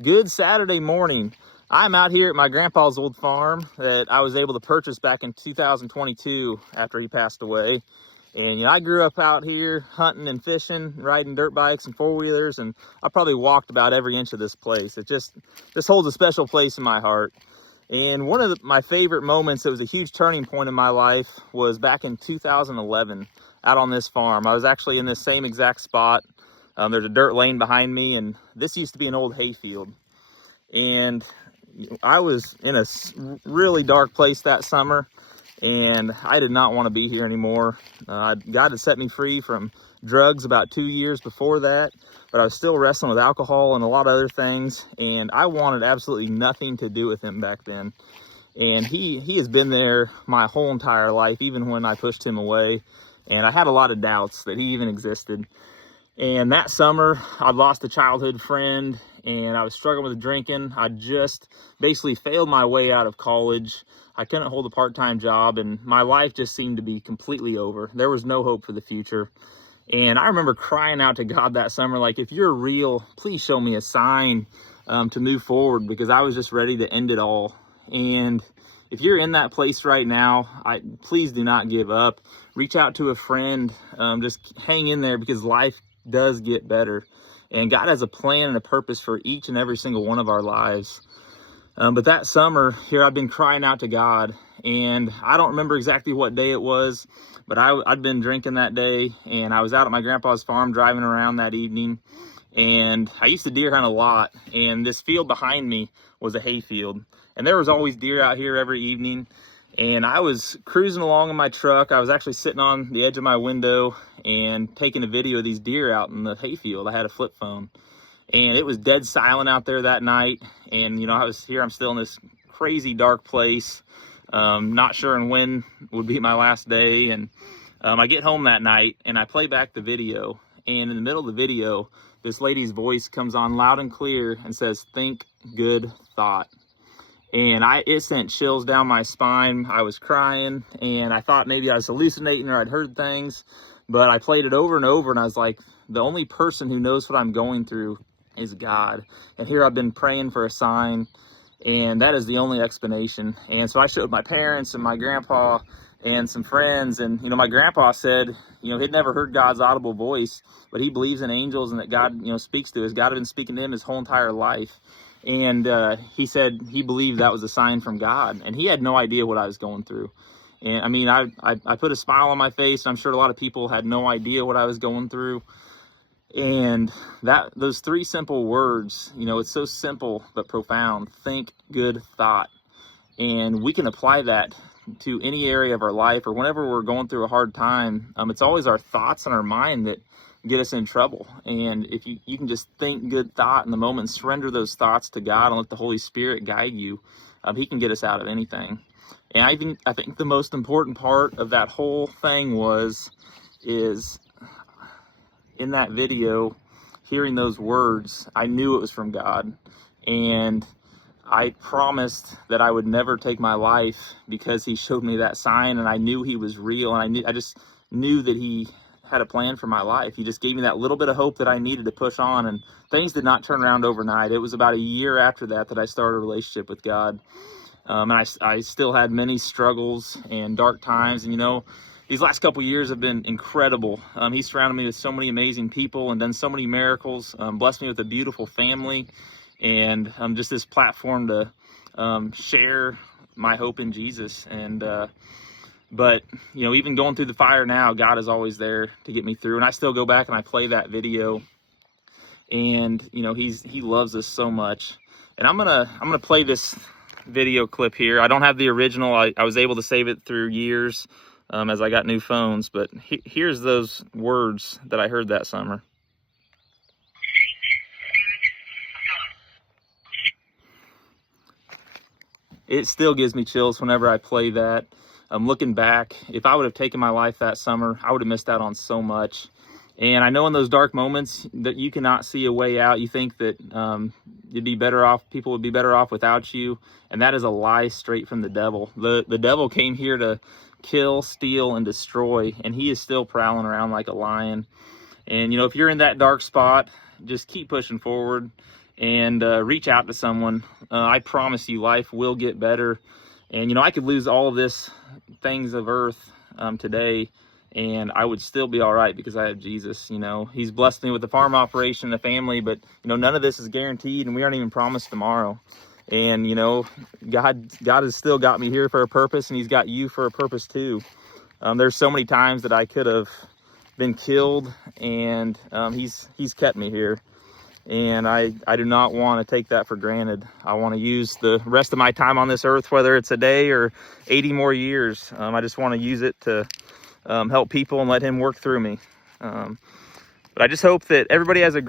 Good Saturday morning. I'm out here at my grandpa's old farm that I was able to purchase back in 2022 after he passed away. And I grew up out here hunting and fishing, riding dirt bikes and four-wheelers, and I probably walked about every inch of this place. It just holds a special place in my heart. And one of my favorite moments that was a huge turning point in my life was back in 2011 out on this farm. I was actually in this same exact spot. There's a dirt lane behind me, and this used to be an old hayfield. And I was in a really dark place that summer, and I did not want to be here anymore. God had set me free from drugs about 2 years before that, but I was still wrestling with alcohol and a lot of other things, and I wanted absolutely nothing to do with him back then. And he has been there my whole entire life, even when I pushed him away, and I had a lot of doubts that he even existed. And that summer, I lost a childhood friend, and I was struggling with drinking. I just basically failed my way out of college. I couldn't hold a part-time job, and my life just seemed to be completely over. There was no hope for the future. And I remember crying out to God that summer, like, if you're real, please show me a sign to move forward, because I was just ready to end it all. And if you're in that place right now, please do not give up. Reach out to a friend. Just hang in there, because life does get better, and God has a plan and a purpose for each and every single one of our lives. But that summer here, I've been crying out to God, and I don't remember exactly what day it was, but I'd been drinking that day, and I was out at my grandpa's farm driving around that evening, and I used to deer hunt a lot, and this field behind me was a hay field, and there was always deer out here every evening. And I was cruising along in my truck. I was actually sitting on the edge of my window and taking a video of these deer out in the hayfield. I had a flip phone, and it was dead silent out there that night. And I'm still in this crazy dark place, not sure when would be my last day. And I get home that night and I play back the video, and in the middle of the video, this lady's voice comes on loud and clear and says, "Think good thought." And it sent chills down my spine. I was crying, and I thought maybe I was hallucinating or I'd heard things, but I played it over and over, and I was like, the only person who knows what I'm going through is God. And here I've been praying for a sign, and that is the only explanation. And so I showed my parents and my grandpa and some friends, and my grandpa said he'd never heard God's audible voice, but he believes in angels and that God speaks to us. God had been speaking to him his whole entire life. And he said he believed that was a sign from God, and he had no idea what I was going through. And I mean, I put a smile on my face. I'm sure a lot of people had no idea what I was going through. And those three simple words, it's so simple but profound. Think good thought. And we can apply that to any area of our life, or whenever we're going through a hard time. It's always our thoughts in our mind that get us in trouble. And if you can just think good thought in the moment and surrender those thoughts to God and let the Holy Spirit guide you, he can get us out of anything. And I think the most important part of that whole thing is in that video, hearing those words, I knew it was from God. And I promised that I would never take my life, because he showed me that sign, and I knew he was real, and I just knew that he had a plan for my life. He just gave me that little bit of hope that I needed to push on, and things did not turn around overnight. It was about a year after that I started a relationship with God. And I still had many struggles and dark times, and these last couple years have been incredible. He surrounded me with so many amazing people and done so many miracles, blessed me with a beautiful family, and just this platform to share my hope in Jesus. And but even going through the fire now, God is always there to get me through. And I still go back and I play that video, and he loves us so much. And I'm gonna play this video clip here. I don't have the original. I was able to save it through years as I got new phones, but here's those words that I heard that summer. It still gives me chills whenever I play that. Looking back, if I would have taken my life that summer, I would have missed out on so much. And I know in those dark moments that you cannot see a way out. You think that you'd be better off, people would be better off without you. And that is a lie straight from the devil. The devil came here to kill, steal, and destroy, and he is still prowling around like a lion. And if you're in that dark spot, just keep pushing forward. and reach out to someone. I promise you, life will get better. And, you know, I could lose all of this things of earth today, and I would still be all right because I have Jesus. You know, he's blessed me with a farm operation, a family, but, you know, none of this is guaranteed, and we aren't even promised tomorrow. And, you know, God has still got me here for a purpose, and he's got you for a purpose too. There's so many times that I could have been killed, and he's kept me here. And I do not want to take that for granted. I want to use the rest of my time on this earth, whether it's a day or 80 more years. I just want to use it to help people and let him work through me. But I just hope that everybody has a great